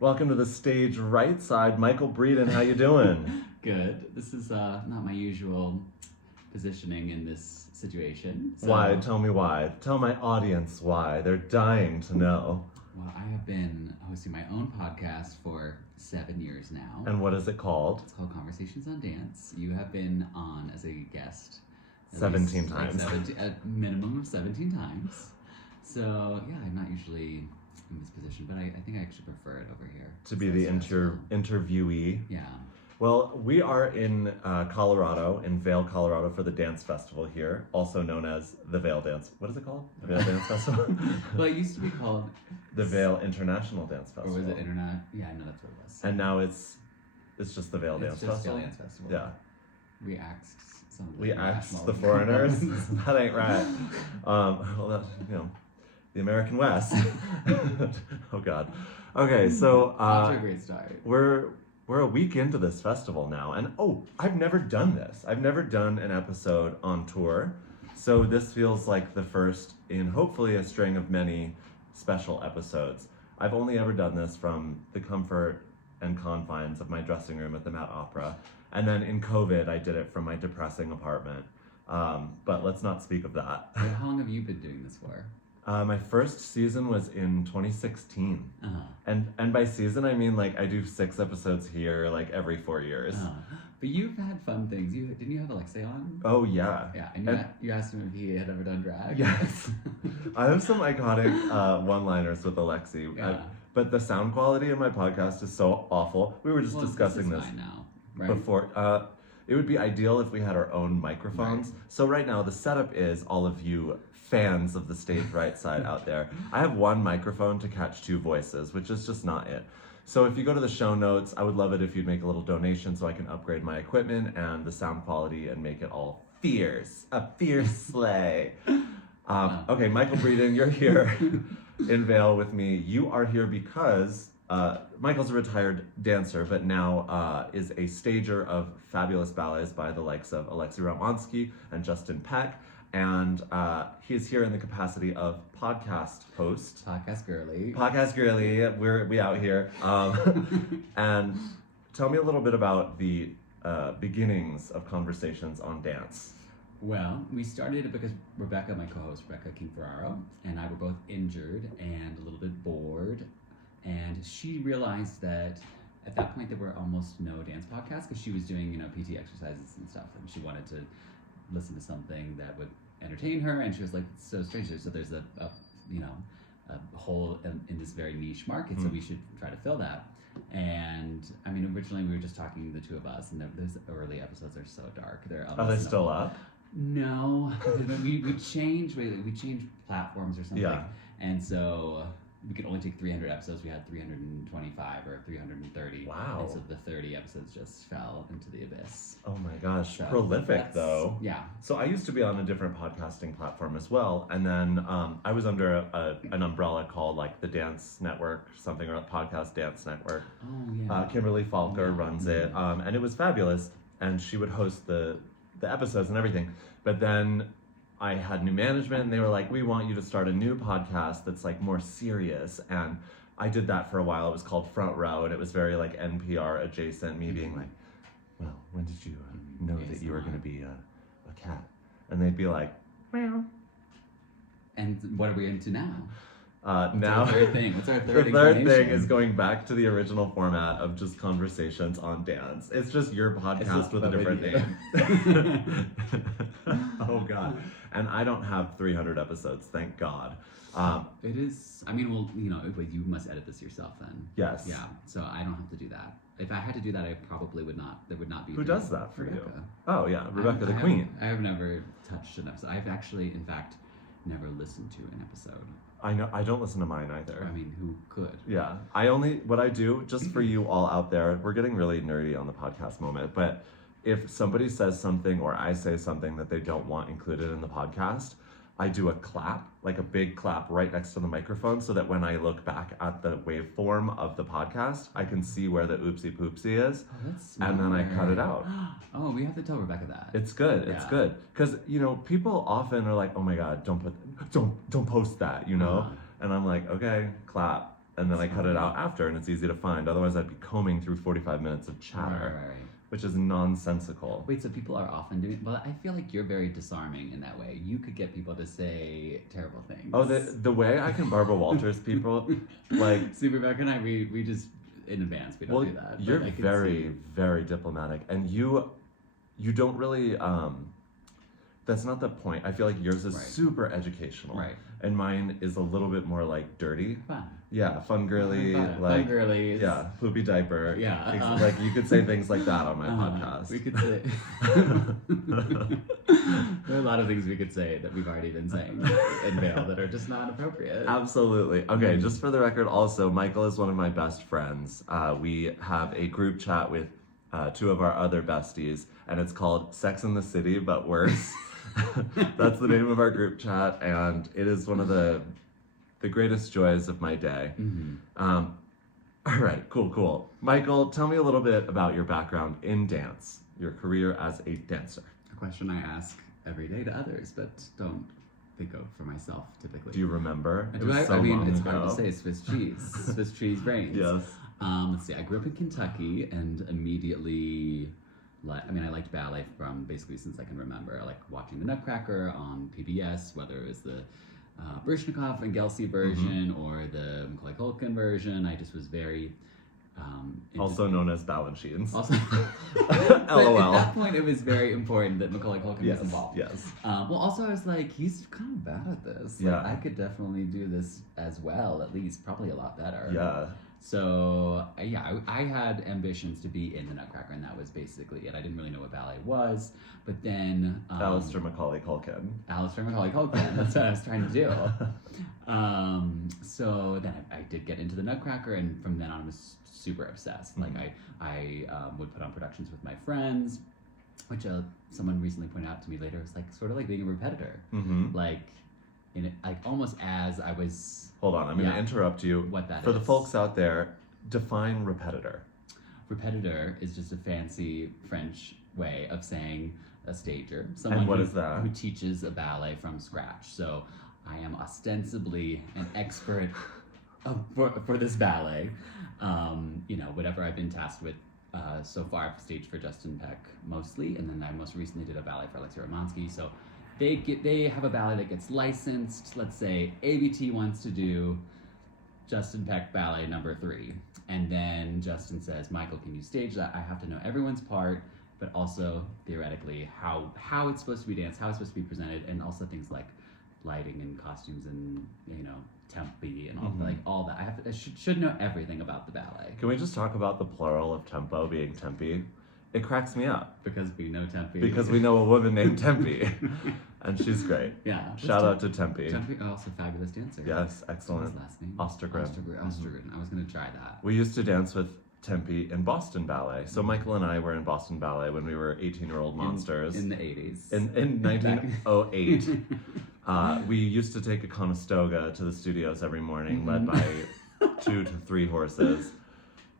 Welcome to the stage Rightside. Michael Breeden, how you doing? Good. This is not my usual positioning in this situation. So, Why? Tell me why. Tell my audience why. They're dying to know. Well, I have been hosting my own podcast for 7 years now. And what is it called? It's called Conversations on Dance. You have been on as a guest 17 times. A minimum of 17 times. So, yeah, I'm not usually in this position, but I think I actually prefer it over here. To be the interviewee. Yeah. Well, we are in Colorado, in Vail, Colorado, for the dance festival here, also known as the Vail Dance. What is it called? The Vail Dance Festival? Well, it used to be called the Vail International Dance Festival. Or was it Internet? Yeah, I know that's what it was. And now it's just the Vail Dance Festival. Vail Dance Festival. Yeah. We axed some of the We axed the foreigners. That ain't right. Well, that's, the American West. Oh God. Okay, so off to a great start. We're a week into this festival now, and I've never done this. I've never done an episode on tour, so this feels like the first in hopefully a string of many special episodes. I've only ever done this from the comfort and confines of my dressing room at the Met Opera, and then in COVID I did it from my depressing apartment. But let's not speak of that. How long have you been doing this for? My first season was in 2016. Uh-huh. And by season, I mean, like, I do 6 episodes here, like, every 4 years. Uh-huh. But you've had fun things. Didn't you have Alexei on? Oh, yeah. Yeah, and you asked him if he had ever done drag. Yes. I have some iconic one-liners with Alexei. Yeah. But the sound quality of my podcast is so awful. We were just discussing this this fine now, right? before. It would be ideal if we had our own microphones. Right. So right now, the setup is all of you fans of the stage Rightside out there. I have one microphone to catch 2 voices, which is just not it. So if you go to the show notes, I would love it if you'd make a little donation so I can upgrade my equipment and the sound quality and make it all fierce. A fierce sleigh. Okay, Michael Breeden, you're here in Vail with me. You are here because Michael's a retired dancer, but now is a stager of fabulous ballets by the likes of Alexei Ramonsky and Justin Peck. And he is here in the capacity of podcast host. Podcast girly. Podcast girly. We out here. And tell me a little bit about the beginnings of Conversations on Dance. Well, we started because Rebecca, my co-host, Rebecca King Ferraro, and I were both injured and a little bit bored. And she realized that at that point there were almost no dance podcasts because she was doing, PT exercises and stuff, and she wanted to listen to something that would entertain her, and she was like, it's so strange. So there's a hole in this very niche market, so we should try to fill that. And I mean, originally we were just talking, the 2 of us, and those early episodes are so dark. Are they still up? No, we changed platforms or something, Yeah. and so we could only take 300 episodes. We had 325 or 330. Wow. And so the 30 episodes just fell into the abyss. Oh my gosh, So prolific though. Yeah. So I used to be on a different podcasting platform as well, and then I was under an umbrella called like the Dance Network, something, or Podcast Dance Network. Oh yeah. Kimberly Falker runs it, and it was fabulous, and she would host the episodes and everything. But then I had new management, and they were like, we want you to start a new podcast that's like more serious. And I did that for a while. It was called Front Row, and it was very like NPR adjacent, me being like, well, when did you know that you were going to be a cat? And they'd be like, meow. And what are we into now? Now, What's our third thing? What's our third the third thing inclination? is going back to the original format of just Conversations on Dance. It's just your podcast with a different name. Oh God. And I don't have 300 episodes, thank God. It is. I mean, well, you must edit this yourself then. Yes. Yeah. So I don't have to do that. If I had to do that, I probably would not. There would not be. Who does that for Rebecca. you? Oh yeah, Rebecca the Queen. I have never touched an episode. I've actually, in fact, never listened to an episode. I know. I don't listen to mine either. I mean, who could? Yeah. What I do, just for you all out there, we're getting really nerdy on the podcast moment, but if somebody says something or I say something that they don't want included in the podcast, I do a clap, like a big clap right next to the microphone, so that when I look back at the waveform of the podcast, I can see where the oopsie poopsie is, and then I cut it out. Oh, we have to tell Rebecca that. It's good. It's good because people often are like, "Oh my God, don't post that," And I'm like, "Okay, clap," and then I cut it out after, and it's easy to find. Otherwise, I'd be combing through 45 minutes of chatter, Right. which is nonsensical. Wait, so people are often doing, well, I feel like you're very disarming in that way. You could get people to say terrible things. Oh, the way I can Barbara Walters people, like... See, Rebecca and I, we just, in advance, we don't do that. You're but I can very, see. very diplomatic, and you don't really, that's not the point. I feel like yours is Right. super educational. Right. And mine is a little bit more like dirty. Fun. Yeah, fun girly, Fun. like... Fun girlies. Yeah, poopy diaper. Yeah. Like, you could say things like that on my podcast. We could say. There are a lot of things we could say that we've already been saying in Vail that are just not appropriate. Absolutely. Okay, just for the record, also, Michael is one of my best friends. We have a group chat with two of our other besties, and it's called Sex in the City, but worse. That's the name of our group chat, and it is one of the greatest joys of my day. All right, cool. Michael, tell me a little bit about your background in dance, your career as a dancer. A question I ask every day to others, but don't think of for myself typically. Do you remember? I It was so I mean, long it's ago. hard to say Swiss cheese. Swiss cheese brains. Yes. Let's see. I grew up in Kentucky and immediately, I liked ballet from basically since I can remember. I like watching the Nutcracker on PBS, whether it was the Baryshnikov and Gelsey version or the Macaulay Culkin version. I just was very Also known as Balanchines. also. But LOL. at that point, it was very important that Macaulay Culkin Yes, was involved. yes. Well, also I was like, he's kind of bad at this. Like, Yeah. I could definitely do this as well, at least, probably a lot better. Yeah. So, I had ambitions to be in the Nutcracker, and that was basically it. I didn't really know what ballet was, but then... Alistair Macaulay Culkin. Alistair Macaulay Culkin, that's what I was trying to do. So then I did get into the Nutcracker, and from then on I was super obsessed. Like, I would put on productions with my friends, which someone recently pointed out to me later, it's like sort of like being a repetiteur. Like, almost as I was... Hold on, I'm going to interrupt you. What that For is. the folks out there, define repetiteur. Repetiteur is just a fancy French way of saying a stager. And what is that? Who teaches a ballet from scratch. So I am ostensibly an expert for this ballet. Whatever I've been tasked with so far, I've staged for Justin Peck mostly, and then I most recently did a ballet for Alexei Romansky. So they have a ballet that gets licensed. Let's say ABT wants to do Justin Peck ballet number 3, and then Justin says, Michael, can you stage that? I have to know everyone's part, but also theoretically how it's supposed to be danced, how it's supposed to be presented, and also things like lighting and costumes and tempi and all that. I should know everything about the ballet. Can we just talk about the plural of tempo being tempi? It cracks me up. Because we know tempi. Because we know a woman named Tempe. And she's great. Yeah. Shout out to Tempe. Tempi, also a fabulous dancer. Yes, What's excellent. his last name? Ostergren. Ostergren. I was going to try that. We used to dance with Tempe in Boston Ballet. So Michael and I were in Boston Ballet when we were 18-year-old monsters. In the 80s. In 1908. We used to take a Conestoga to the studios every morning, led by 2 to 3 horses.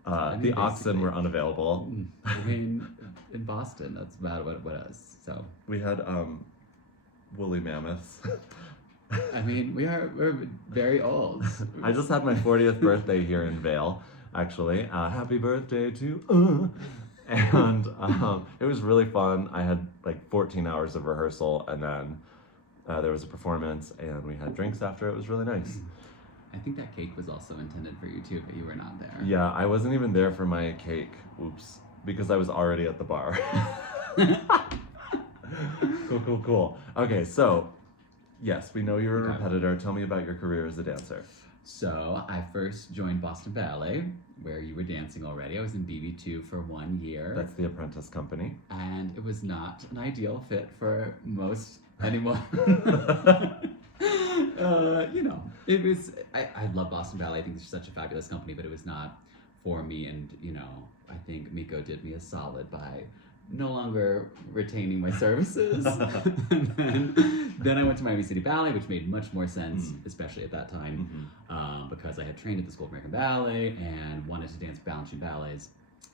The oxen were unavailable. I mean, in Boston, that's about what it was. So We had woolly mammoths. I mean, we're very old. I just had my 40th birthday here in Vail, actually. Happy birthday to... And it was really fun. I had like 14 hours of rehearsal, and then there was a performance, and we had drinks after. It was really nice. I think that cake was also intended for you too, but you were not there. Yeah, I wasn't even there for my cake. Oops. Because I was already at the bar. Cool. Okay, so, yes, we know you're a repetiteur. Tell me about your career as a dancer. So, I first joined Boston Ballet, where you were dancing already. I was in BB2 for 1 year. That's the apprentice company. And it was not an ideal fit for most anyone. It was, I love Boston Ballet. I think it's such a fabulous company, but it was not for me. And, I think Miko did me a solid by no longer retaining my services. And then I went to Miami City Ballet, which made much more sense, especially at that time, because I had trained at the School of American Ballet and wanted to dance balancing ballets.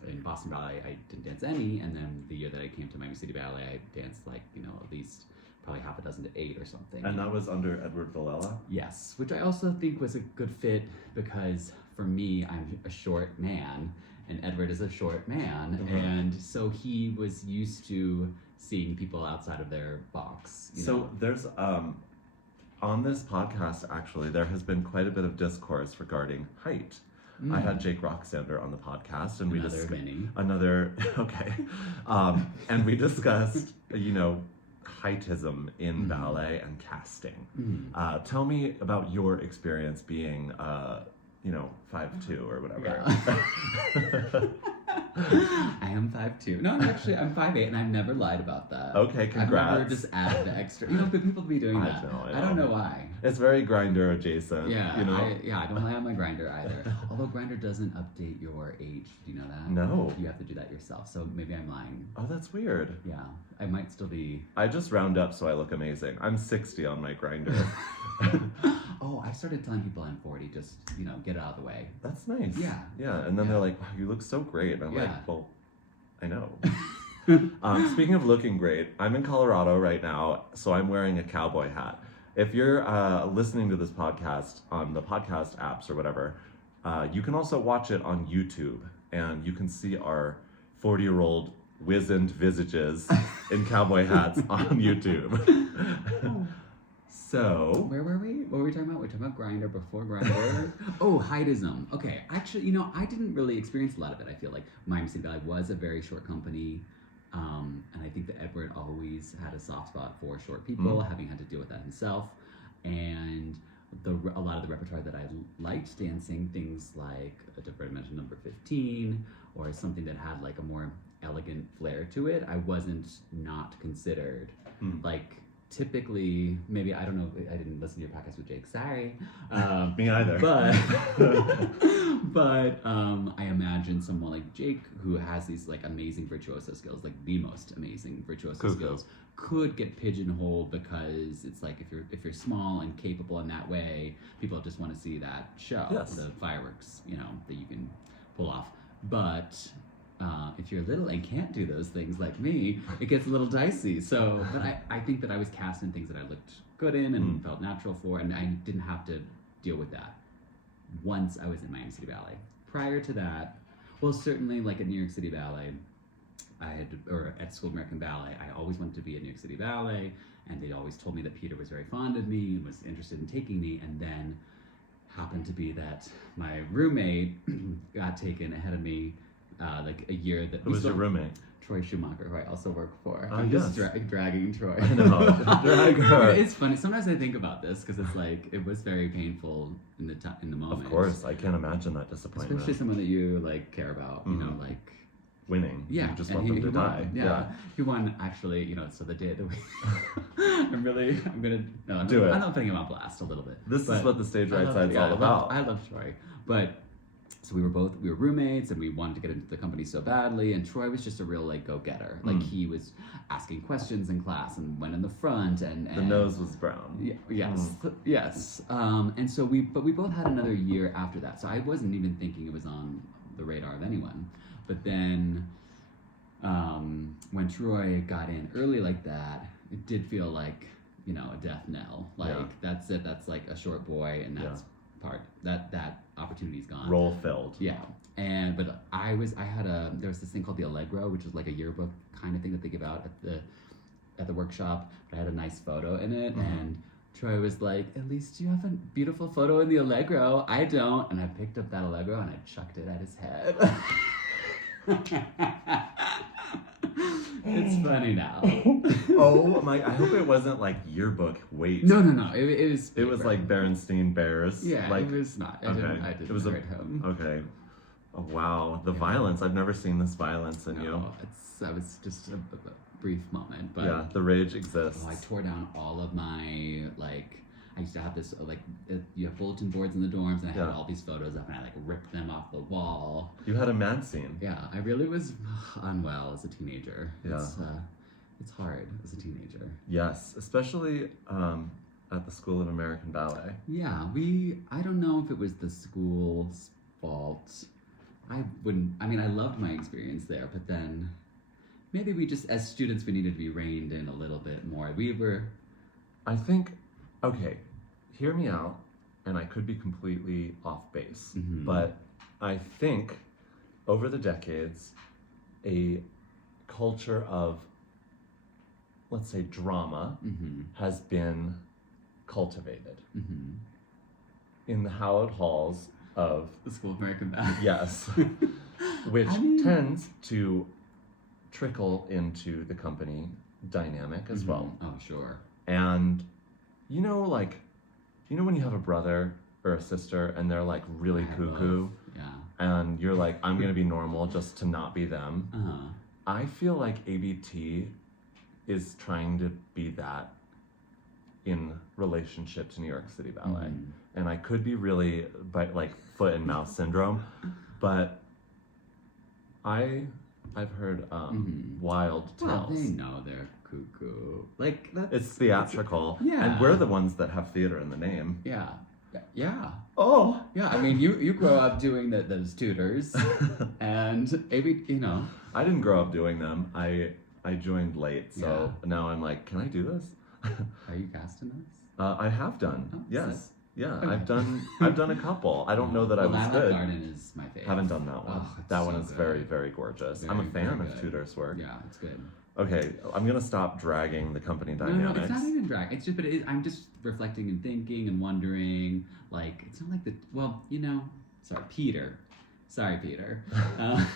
In Boston Ballet, I didn't dance any, and then the year that I came to Miami City Ballet, I danced at least probably half a dozen to 8 or something. And that was under Edward Villela? Yes, which I also think was a good fit because for me, I'm a short man, and Edward is a short man, and so he was used to seeing people outside of their box. You know? There's on this podcast, actually, there has been quite a bit of discourse regarding height. I had Jake Roxander on the podcast, and and we discussed, heightism in ballet and casting. Tell me about your experience being, 5'2" or whatever. Yeah. I am 5'2". No, actually, I'm 5'8", and I've never lied about that. Okay, congrats. I've never just added the extra. But people be doing that. I don't know why. It's very Grindr adjacent. Yeah, I don't lie on my Grindr either. Although Grindr doesn't update your age. Do you know that? No. You have to do that yourself. So maybe I'm lying. Oh, that's weird. Yeah, I might still be. I just round up so I look amazing. I'm 60 on my Grindr. Oh, I started telling people I'm 40. Just get it out of the way. That's nice. Yeah. Yeah, and then they're like, "Wow, you look so great." And I'm like, "Well, I know." Speaking of looking great, I'm in Colorado right now, so I'm wearing a cowboy hat. If you're listening to this podcast on the podcast apps or whatever, you can also watch it on YouTube, and you can see our 40-year-old wizened visages in cowboy hats on YouTube. So where were we? What were we talking about? We were talking about Grindr before Grindr. Oh, heightism. Okay, actually, I didn't really experience a lot of it. I feel like Miami City Ballet was a very short company, and I think that Edward always had a soft spot for short people, having had to deal with that himself. And a lot of the repertoire that I liked dancing, things like a different dimension number 15, or something that had like a more elegant flair to it, I wasn't not considered. Like, typically, maybe, I don't know, I didn't listen to your podcast with Jake, sorry. Me either. But I imagine someone like Jake, who has these like amazing virtuoso skills, like the most amazing virtuoso skills, could get pigeonholed because it's like if you're small and capable in that way, people just want to see that show, the fireworks, that you can pull off. But if you're little and can't do those things like me, it gets a little dicey. So, but I think that I was cast in things that I looked good in and felt natural for, and I didn't have to deal with that once I was in Miami City Ballet. Prior to that, well, certainly like at New York City Ballet, or at School of American Ballet, I always wanted to be at New York City Ballet, and they always told me that Peter was very fond of me and was interested in taking me, and then happened to be that my roommate got taken ahead of me. Like a year that. Who was your roommate? Troy Schumacher, who I also work for. Oh, I'm just dragging Troy. I know. Drag her. It's funny. Sometimes I think about this because it's like it was very painful in the moment. Of course, I can't imagine that disappointment. Especially someone that you like care about. Like winning. Yeah, you just want them to die. Yeah, he won actually. So the day of the week. I'm not putting him on blast a little bit. This is what the stage Rightside all about. I love Troy, but. So we were roommates, and we wanted to get into the company so badly, and Troy was just a real like go-getter. Like he was asking questions in class and went in the front, and the nose was brown. Yes. And so we both had another year after that. So I wasn't even thinking it was on the radar of anyone. But then when Troy got in early like that, it did feel like a death knell. Like that's it. That's like a short boy, and that's that opportunity's gone. Role filled. Yeah. But there was this thing called the Allegro, which is like a yearbook kind of thing that they give out at the workshop. But I had a nice photo in it, and Troy was like, "At least you have a beautiful photo in the Allegro. I don't." And I picked up that Allegro and I chucked it at his head. It's funny now. Oh my! I hope it wasn't like yearbook weight. No. It was. It was like Berenstein Bears. Yeah, like, it was not. I didn't hurt him. Okay. Oh, wow, the violence! I've never seen this violence in you. That was just a brief moment, but yeah, the rage exists. I tore down all of my I used to have this you have bulletin boards in the dorms, and I had all these photos up, and I ripped them off the wall. You had a mad scene. Yeah, I really was unwell as a teenager. Yeah. It's hard as a teenager. Yes, especially at the School of American Ballet. Yeah, I don't know if it was the school's fault. I loved my experience there, but then maybe we just, as students, we needed to be reined in a little bit more. We were... I think, okay, hear me out, and I could be completely off base, but I think over the decades, a culture of, let's say, drama has been cultivated in the hallowed halls of The School of American Ballet. yes, which tends to trickle into the company dynamic as well. Oh, sure. And you know, like, you know when you have a brother or a sister and they're like really cuckoo, and you're like, I'm gonna be normal just to not be them. I feel like ABT is trying to be that in relationship to New York City Ballet. And I could be really like foot and mouth syndrome, but I've heard wild tales. Well, they know they're cuckoo. Like, that's... It's theatrical. Yeah. And we're the ones that have theater in the name. Yeah. Yeah. Oh. Yeah, I mean, you grow up doing those tutors, and maybe, you know. I didn't grow up doing them. I joined late, so now I'm like, can I do this? Are you casting us? I have done. Oh, yes. Yeah, Okay. I've done a couple. I don't know that I was Lilac good. Garden is my favorite. Haven't done that one. Oh, it's That one so is good. very, very gorgeous. I'm a Very, fan very of good. Tudor's work. Yeah, it's good. Okay, I'm gonna stop dragging the company dynamics. No, it's not even drag. It's just, but I'm just reflecting and thinking and wondering. Like, it's not like Peter. Sorry, Peter. I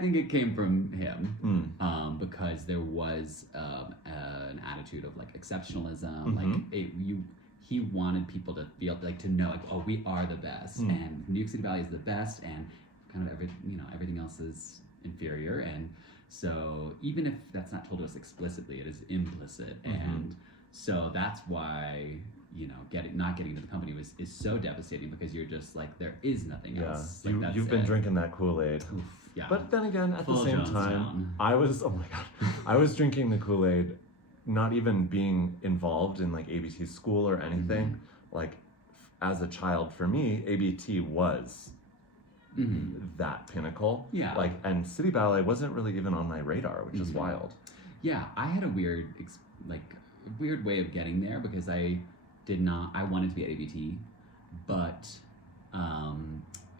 think it came from him because there was an attitude of like exceptionalism. Like he wanted people to feel like to know like, oh, we are the best, and New York City Ballet is the best, and kind of everything else is inferior. And so even if that's not told to us explicitly, it is implicit, and so that's why not getting to the company is so devastating, because you're just like, there is nothing else. Like, that's you've been it. drinking that Kool-Aid. Oof, yeah. But then again, at Full the same Jonestown. time, I was I was drinking the Kool-Aid, not even being involved in like ABT school or anything. Like as a child, for me, ABT was that pinnacle. Yeah. Like, and City Ballet wasn't really even on my radar, which is wild. Yeah, I had a weird way of getting there, because I wanted to be at ABT, but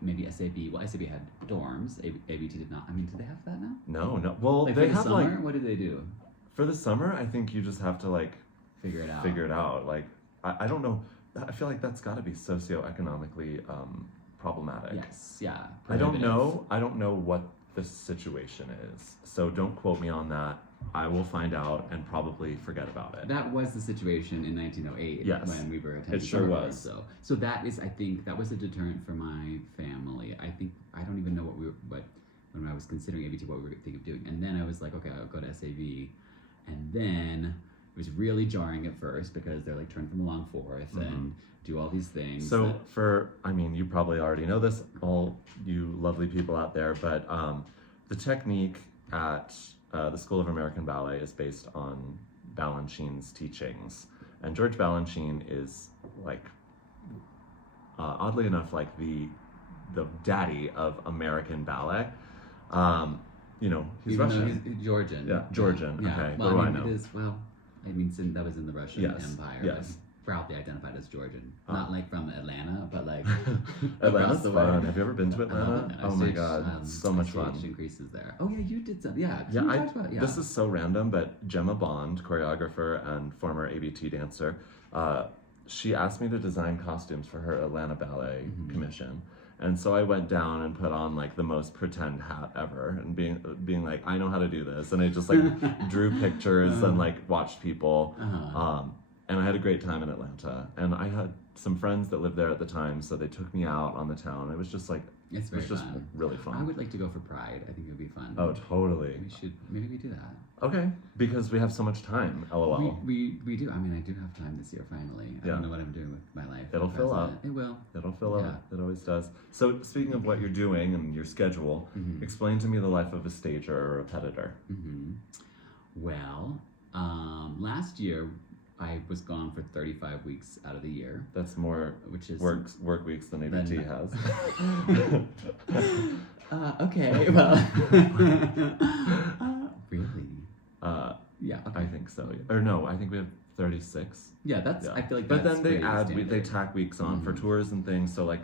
maybe SAB. Well, SAB had dorms. ABT did not. I mean, do they have that now? No. Well, Like, they for the have summer, like what do they do? for the summer. I think you just have to like Figure it out. figure it out. Like, I don't know. I feel like that's got to be socioeconomically problematic. Yes. Yeah. I don't prohibitive. know. I don't know what the situation is. So don't quote me on that. I will find out and probably forget about it. That was the situation in 1908 Yes. when we were attending It sure summer was. camp, so that is, I think, that was a deterrent for my family. I don't even know when I was considering ABT, what we were thinking of doing. And then I was like, okay, I'll go to SAB. And then it was really jarring at first, because they're like, turn from the long fourth and do all these things. So you probably already know this, all you lovely people out there, but the technique at the School of American Ballet is based on Balanchine's teachings. And George Balanchine is like, oddly enough, like the daddy of American ballet. He's Even Russian. though he's Georgian. Yeah, Georgian. Yeah. Okay, Well, what do I it know? is, that was in the Russian Empire. Yes. But proudly identified as Georgian. Not like from Atlanta, but like Atlanta's across the way. fun. Have you ever been to Atlanta? I Oh my staged, god, it's so much staged fun. increases there. Oh yeah, you did some. Yeah. Yeah, you talked about, this is so random, but Gemma Bond, choreographer and former ABT dancer, she asked me to design costumes for her Atlanta Ballet commission. And so I went down and put on like the most pretend hat ever, and being like, I know how to do this, and I just like drew pictures and like watched people, and I had a great time in Atlanta. And I had some friends that lived there at the time, so they took me out on the town. It was just like It's very just fun. really fun. I would like to go for Pride. I think it would be fun. Oh, totally. Maybe we do that. Okay, because we have so much time. LOL. We do. I mean, I do have time this year finally. I don't know what I'm doing with my life. It'll at fill present. up. It will. It'll fill Yeah. up. It always does. So speaking of what you're doing and your schedule, explain to me the life of a stager or a repetiteur. Well, last year I was gone for 35 weeks out of the year. That's more Which is work weeks than ABT has. Okay, well, I think we have 36. Yeah, that's. Yeah. I feel like. But that's then they pretty add, standard. they tack weeks on for tours and things. So like,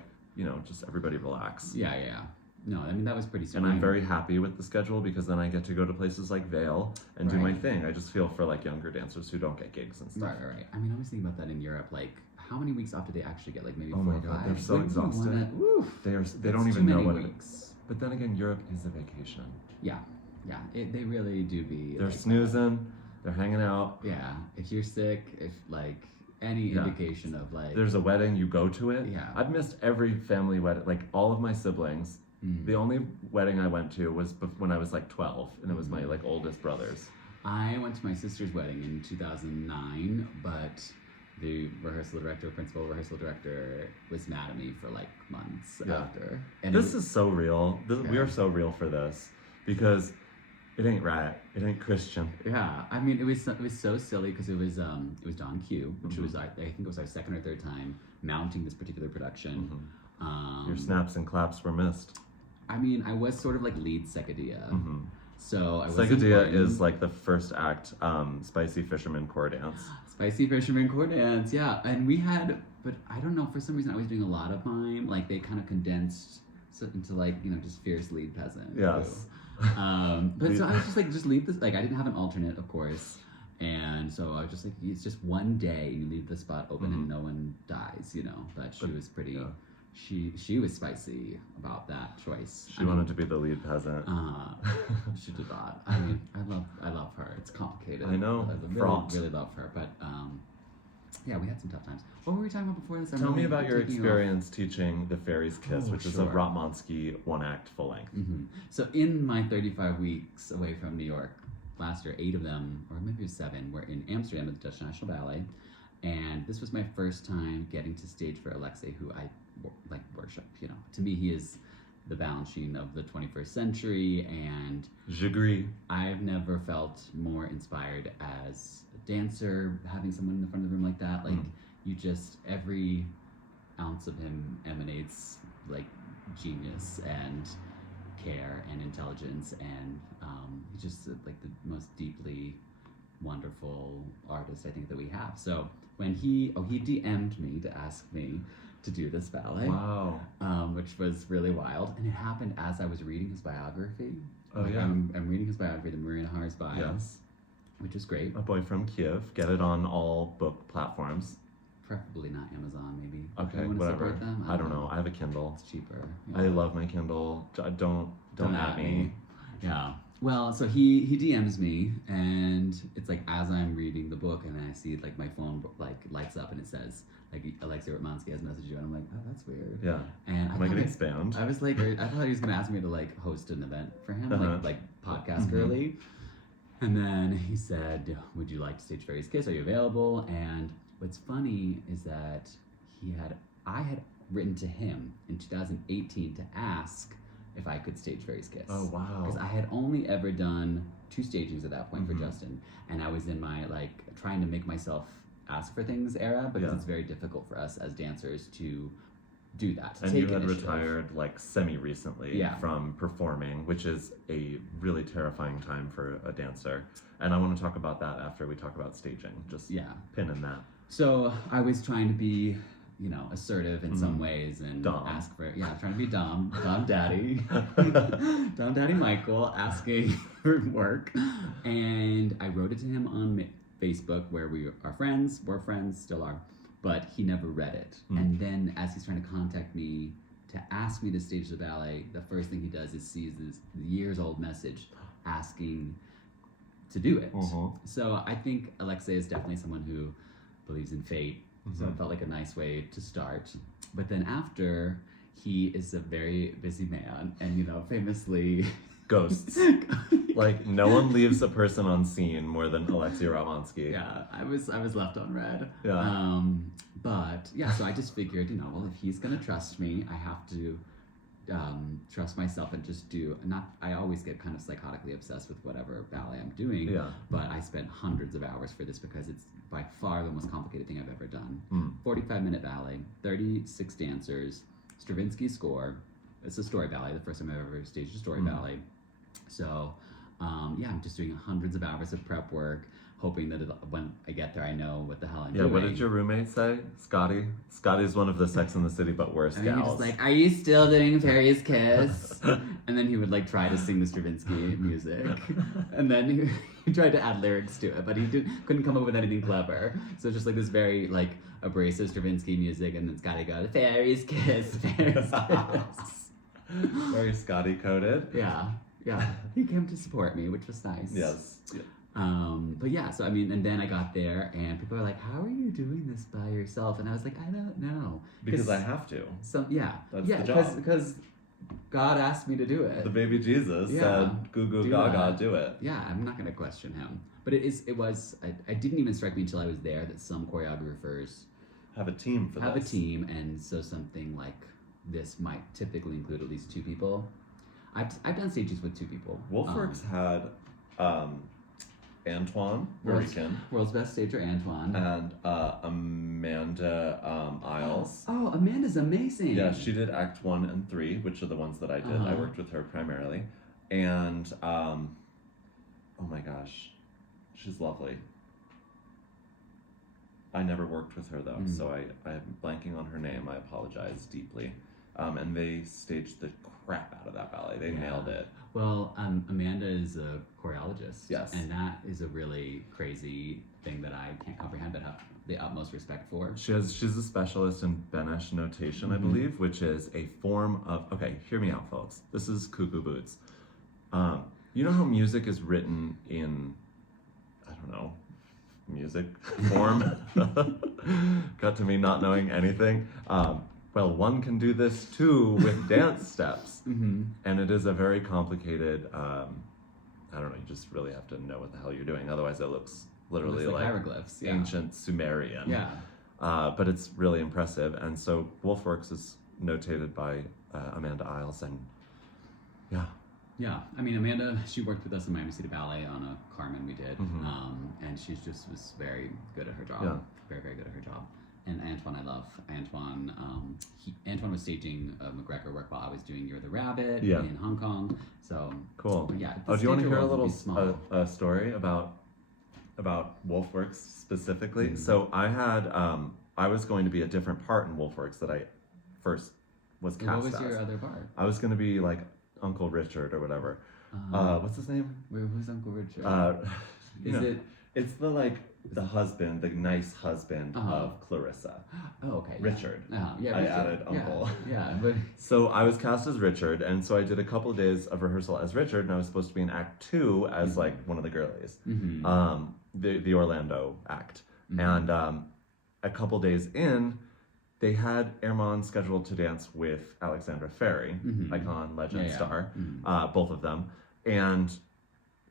just everybody relax. Yeah. No, I mean that was pretty. And I'm very happy with the schedule because then I get to go to places like Vail and do my Right. thing. I just feel for like younger dancers who don't get gigs and stuff. Right. I mean, I was thinking about that in Europe. Like, how many weeks off do they actually get? Like maybe Oh 4 my or God, 5. they're so Like, you exhausted. wanna- They That's don't too even know many what it weeks. is. But then again, Europe is a vacation. Yeah. They really do be. They're like, snoozing, they're hanging out. Yeah. If you're sick, if like any Yeah. indication of like. There's a wedding, you go to it. Yeah. I've missed every family wedding, like all of my siblings. The only wedding I went to was when I was like 12, and it was my like oldest brother's. I went to my sister's wedding in 2009, but the principal rehearsal director was mad at me for like months after. And This is so real. We are so real for this because it ain't right. It ain't Christian. Yeah, I mean, it was so silly because it was Don Q, which was I think it was our second or third time mounting this particular production. Your snaps and claps were missed. I mean, I was sort of like lead Secadia. So I was Secadia is like the first act, Spicy Fisherman Core Dance. Spicy Fisherman Core Dance, yeah. And we had, but I don't know, for some reason I was doing a lot of mime. Like they kind of condensed into like, just fierce lead peasant. Yes. But so I was just like, just leave this, like I didn't have an alternate, of course. And so I was just like, it's just one day and you leave the spot open and no one dies, But she was pretty, she was spicy about that choice. She wanted to be the lead peasant. She did not. I mean, I love her. It's complicated. I know. I Fraught. really love her. But yeah, we had some tough times. What were we talking about before this? Tell me about your experience teaching the Fairies Kiss, which is a sure. Rotmansky one-act full length. So in my 35 weeks away from New York, last year, 8 of them, or maybe it was 7, were in Amsterdam at the Dutch National Ballet. And this was my first time getting to stage for Alexei, who I worship. To me, he is the Balanchine of the 21st century, and J'agree. I've never felt more inspired as a dancer, having someone in the front of the room like that. Like, you just, every ounce of him emanates, like, genius and care and intelligence, and he's just, like, the most deeply wonderful artist, I think, that we have. So, when he DM'd me to ask me to do this ballet. Wow. Which was really wild. And it happened as I was reading his biography. Oh, yeah. I'm reading his biography, the Marina Har's bios, Yes. which is great. A boy from Kiev. Get it on all book platforms. Preferably not Amazon, maybe. Okay, you want to whatever. support them? I don't know. I have a Kindle. It's cheaper. I love my Kindle. Don't at me. Yeah. Well, so he DMs me, and it's like as I'm reading the book, and then I see like my phone like lights up, and it says like Alexei Rotmansky has messaged you, and I'm like, oh, that's weird. Yeah. And Am I gonna expand? I was like, I thought he was gonna ask me to like host an event for him, like podcast girly. And then he said, would you like to stage Fairies Kiss? Are you available? And what's funny is that I had written to him in 2018 to ask if I could stage Fairies Kiss. Oh, wow. Because I had only ever done 2 stagings at that point for Justin. And I was in my, like, trying to make myself ask for things era, because it's very difficult for us as dancers to do that. And you had retired like semi-recently Yeah. from performing, which is a really terrifying time for a dancer. And I want to talk about that after we talk about staging. Just pin in that. So I was trying to be, assertive in some ways and Dom. ask for, trying to be Dom Daddy, Dom Daddy Michael, asking for work. And I wrote it to him on Facebook, where we are friends, still are, but he never read it. And then as he's trying to contact me to ask me to stage the ballet, the first thing he does is sees this years-old message asking to do it. So I think Alexei is definitely someone who believes in fate. So it felt like a nice way to start. But then after, he is a very busy man, and famously Ghosts. Like, no one leaves a person on scene more than Alexei Rotmansky. Yeah, I was left on red. Yeah. But yeah, so I just figured, well, if he's gonna trust me, I have to trust myself and just do. I always get kind of psychotically obsessed with whatever ballet I'm doing. Yeah. But I spent hundreds of hours for this because it's by far the most complicated thing I've ever done. 45-minute ballet, 36 dancers, Stravinsky score. It's a story ballet. The first time I've ever staged a story ballet. So, I'm just doing hundreds of hours of prep work, hoping that when I get there, I know what the hell I'm Yeah, doing. what did your roommate say? Scotty? Scotty's one of the Sex and the City but worse And he was gals. just like, "Are you still doing Fairies Kiss?" And then he would like try to sing the Stravinsky music, and then he tried to add lyrics to it, but couldn't come up with anything clever. So it's just like this very like abrasive Stravinsky music, and then Scotty goes, "Fairies Kiss, Fairies Kiss." Very Scotty coded. Yeah. He came to support me, which was nice. Yes. Yeah. But yeah, so I mean, and then I got there, and people were like, "How are you doing this by yourself?" And I was like, "I don't know." Because I have to. So That's the job. because God asked me to do it. The baby Jesus said, "Goo goo gaga, do it." Yeah, I'm not gonna question him. But it was. I didn't even strike me until I was there that some choreographers Have a team for have this. a team, and so something like this might typically include at least 2 people. I've done stages with 2 people. Wolfworks had Antoine Marican World's Best Stager Antoine. and Amanda Isles. Oh, Amanda's amazing. Yeah, she did Act 1 and 3, which are the ones that I did. I worked with her primarily. And, oh my gosh, she's lovely. I never worked with her though, so I'm blanking on her name. I apologize deeply. And they staged the crap out of that ballet. They nailed it. Well, Amanda is a choreologist. Yes. And that is a really crazy thing that I can't comprehend, but have the utmost respect for. She's a specialist in Benesh notation, I believe, which is a form of, okay, hear me out, folks. This is cuckoo boots. You know how music is written in, I don't know, music form? Got to me not knowing anything. Well, one can do this too with dance steps. And it is a very complicated, I don't know, you just really have to know what the hell you're doing. Otherwise it looks literally like hieroglyphs, ancient Sumerian. Yeah. But it's really impressive. And so Wolfworks is notated by Amanda Isles, and yeah. Yeah, I mean, Amanda, she worked with us in Miami City Ballet on a Carmen we did, and she just was very good at her job. Yeah. Very, very good at her job. And Antoine, I love. Antoine, Antoine was staging McGregor work while I was doing You're the Rabbit in Hong Kong. So cool. Yeah. Oh, do you want to stager hear a world would little be small. story about Wolfworks specifically? So I had I was going to be a different part in Wolfworks that I first was cast What was as. your other part? I was going to be like Uncle Richard or whatever. What's his name? Who's Uncle Richard? It's the husband, the nice husband of Clarissa. Oh, okay. Richard. Yeah, I Richard. added Uncle. Yeah, but So I was cast as Richard, and so I did a couple of days of rehearsal as Richard, and I was supposed to be in Act 2 as like one of the girlies, the Orlando act. And a couple days in, they had Herman scheduled to dance with Alexandra Ferry, icon, legend, star, both of them, and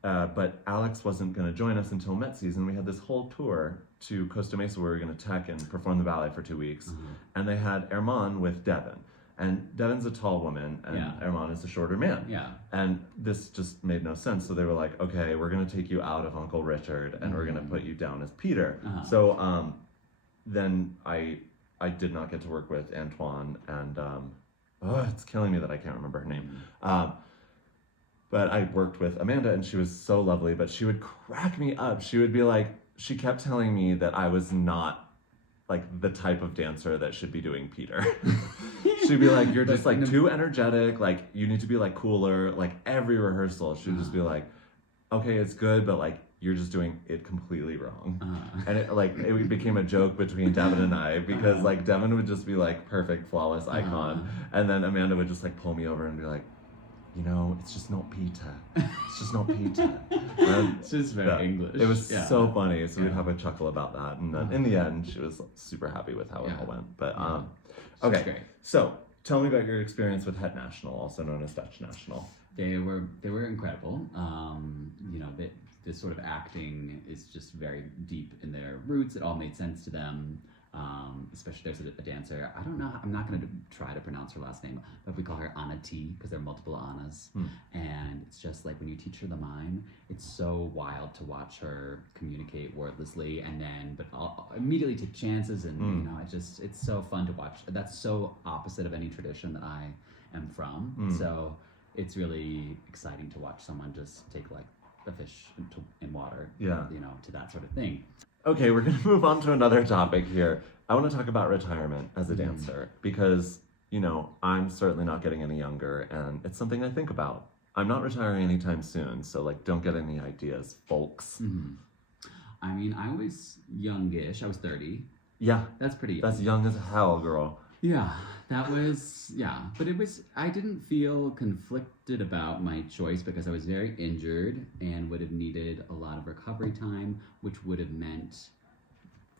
but Alex wasn't going to join us until Met season. We had this whole tour to Costa Mesa where we were going to tech and perform the ballet for 2 weeks, and they had Herman with Devin. And Devin's a tall woman, and Herman is a shorter man. Yeah. And this just made no sense. So they were like, okay, we're going to take you out of Uncle Richard, and we're going to put you down as Peter. So then I did not get to work with Antoine, and it's killing me that I can't remember her name. But I worked with Amanda, and she was so lovely, but she would crack me up. She would be like, she kept telling me that I was not like the type of dancer that should be doing Peter. She'd be like, you're just like too energetic, like you need to be like cooler. Like every rehearsal, she'd just be like, okay, it's good, but like you're just doing it completely wrong. And it became a joke between Devin and I, because like Devin would just be like perfect, flawless icon, and then Amanda would just like pull me over and be like, you know, it's just not Peter. It's just not Peter. It's just very English. It was so funny. So we'd have a chuckle about that. And then in the end, she was super happy with how it all went. But okay. Great. So tell me about your experience with Het National, also known as Dutch National. They were incredible. You know, this sort of acting is just very deep in their roots. It all made sense to them. Especially there's a dancer. I don't know. I'm not going to try to pronounce her last name, but we call her Anna T because there are multiple Annas. And it's just like when you teach her the mime, it's so wild to watch her communicate wordlessly, and then immediately take chances, and you know, it's so fun to watch. That's so opposite of any tradition that I am from. So it's really exciting to watch someone just take like a fish in water. Yeah. You know, to that sort of thing. Okay, we're gonna move on to another topic here. I want to talk about retirement as a dancer because, you know, I'm certainly not getting any younger and it's something I think about. I'm not retiring anytime soon, so like don't get any ideas, folks. I mean, I was youngish. I was 30. Yeah, That's pretty young. that's young as hell, girl. Yeah, that was, but I didn't feel conflicted about my choice because I was very injured and would have needed a lot of recovery time, which would have meant,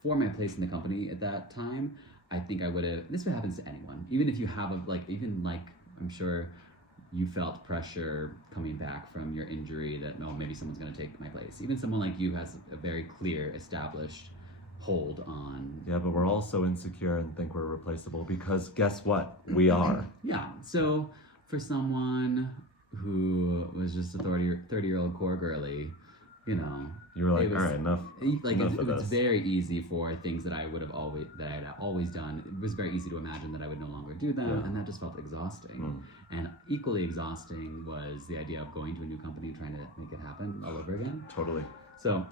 for my place in the company at that time, I think I would have, this happens to anyone, even if you have I'm sure you felt pressure coming back from your injury that, no, maybe someone's going to take my place. Even someone like you has a very clear, established hold on. Yeah, but we're all so insecure and think we're replaceable because guess what? We are. Yeah, so for someone who was just a 30-year-old core girly, you know, You were like, it was, all right, enough. Like enough it of was this. very easy for things that I had always done. It was very easy to imagine that I would no longer do them, and that just felt exhausting. And equally exhausting was the idea of going to a new company and trying to make it happen all over again. Totally. So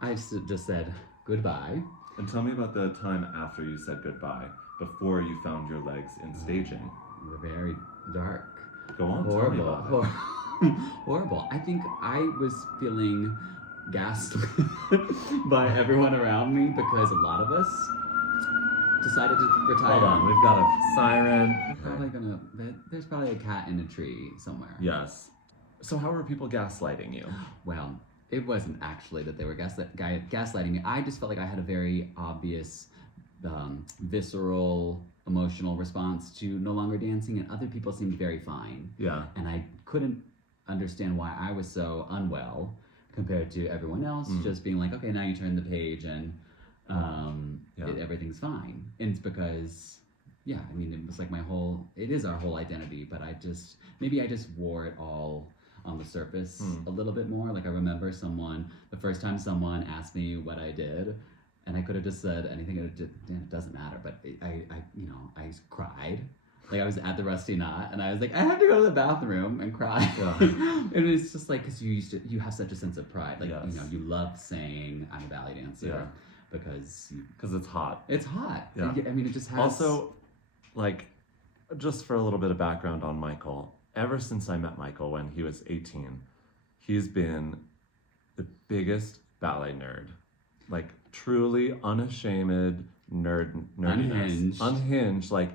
I just said goodbye. And tell me about the time after you said goodbye, before you found your legs in staging. We were very dark. Go on, Horrible. tell me about it. Horrible. I think I was feeling gaslit by everyone around me because a lot of us decided to retire. Hold on, we've got a siren. There's probably a cat in a tree somewhere. Yes. So how were people gaslighting you? Well, it wasn't actually that they were gaslighting me. I just felt like I had a very obvious, visceral, emotional response to no longer dancing, and other people seemed very fine. Yeah. And I couldn't understand why I was so unwell compared to everyone else, just being like, okay, now you turn the page and everything's fine. And it's because, it was like it is our whole identity, but maybe I just wore it all on the surface a little bit more. Like I remember the first time someone asked me what I did, and I could have just said anything, it doesn't matter, but I cried. Like I was at the Rusty Knot, and I was like, I have to go to the bathroom and cry. Yeah. It was just like, because you have such a sense of pride. Like, you love saying I'm a ballet dancer because it's hot. It's hot. Yeah. It just has... Also, like, just for a little bit of background on Michael, ever since I met Michael when he was 18, he's been the biggest ballet nerd. Like, truly unashamed nerdiness. Unhinged. Like,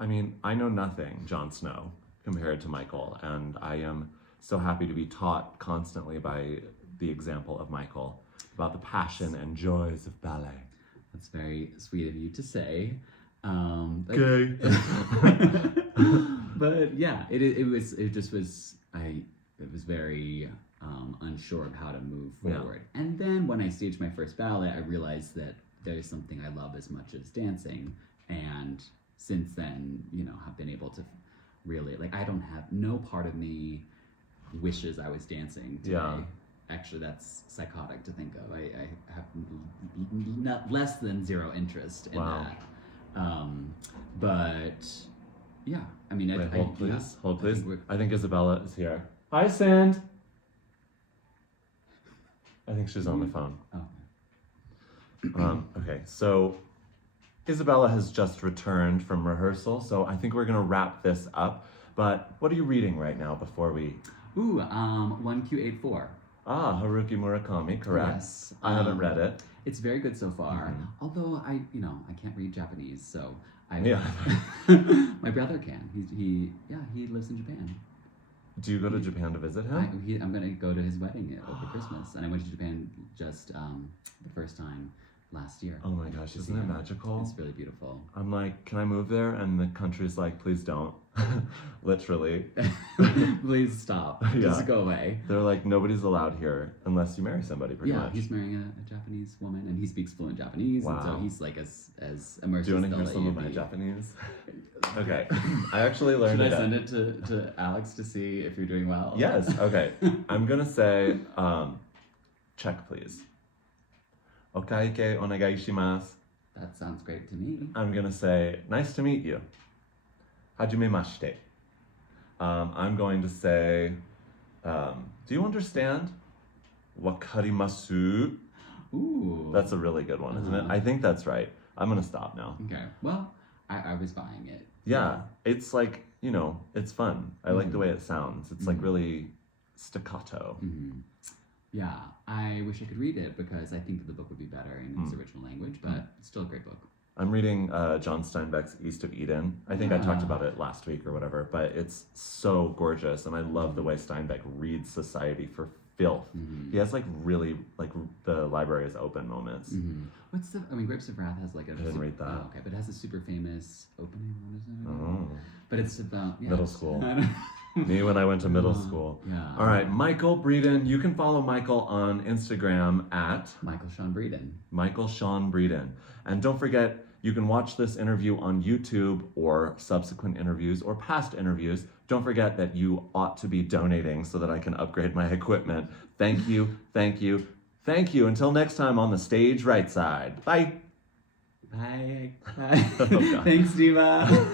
I know nothing, Jon Snow, compared to Michael, and I am so happy to be taught constantly by the example of Michael about the passion and joys of ballet. That's very sweet of you to say. Okay. But yeah, it was very unsure of how to move forward. Yeah. And then when I staged my first ballet, I realized that there's something I love as much as dancing, and since then, have been able to really, no part of me wishes I was dancing today. Yeah. Actually, that's psychotic to think of. I have not less than zero interest in that. But yeah, hold please. I think Isabella is here. Hi, Sand. I think she's on the phone. Oh. Okay, so Isabella has just returned from rehearsal, so I think we're gonna wrap this up. But what are you reading right now before we? 1Q84. Ah, Haruki Murakami, correct. Yes. I haven't read it. It's very good so far. Although I can't read Japanese, so my brother can. He lives in Japan. Do you go to Japan to visit him? I'm gonna go to his wedding over Christmas, and I went to Japan just the first time last year. Oh my gosh, isn't it magical? It's really beautiful. I'm like, can I move there? And the country's like, please don't. Literally. Please stop. Just go away. They're like, nobody's allowed here unless you marry somebody, pretty much. Yeah, he's marrying a Japanese woman, and he speaks fluent Japanese, and so he's like as immersed. Do you want to hear some of my Japanese? Okay. I actually learned Should I send it to Alex to see if you're doing well? Yes, okay. I'm gonna say, check please. Okaike onegai shimasu. That sounds great to me. I'm gonna say, nice to meet you. Hajime mashite. I'm going to say, Do you understand? Wakarimasu. Ooh. That's a really good one, isn't it? I think that's right. I'm gonna stop now. Okay. Well, I was buying it. Yeah, it's like, you know, it's fun. I like the way it sounds. It's like really staccato. Mm-hmm. Yeah, I wish I could read it because I think the book would be better in its original language, but it's still a great book. I'm reading John Steinbeck's East of Eden. I think I talked about it last week or whatever, but it's so gorgeous, and I love the way Steinbeck reads society for filth. He has like really, like the library is open moments. What's the? I mean, Grapes of Wrath has like a. I didn't read that. Oh, okay, but it has a super famous opening. What is it? Oh. But it's about Middle school. Me when I went to middle school. Yeah. All right, Michael Breeden. You can follow Michael on Instagram at Michael Sean Breeden. Michael Sean Breeden. And don't forget, you can watch this interview on YouTube or subsequent interviews or past interviews. Don't forget that you ought to be donating so that I can upgrade my equipment. Thank you, thank you, thank you. Until next time on the stage right side. Bye. Bye. Bye. God. Thanks, Diva.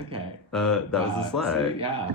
Okay. That was the slide. Yeah.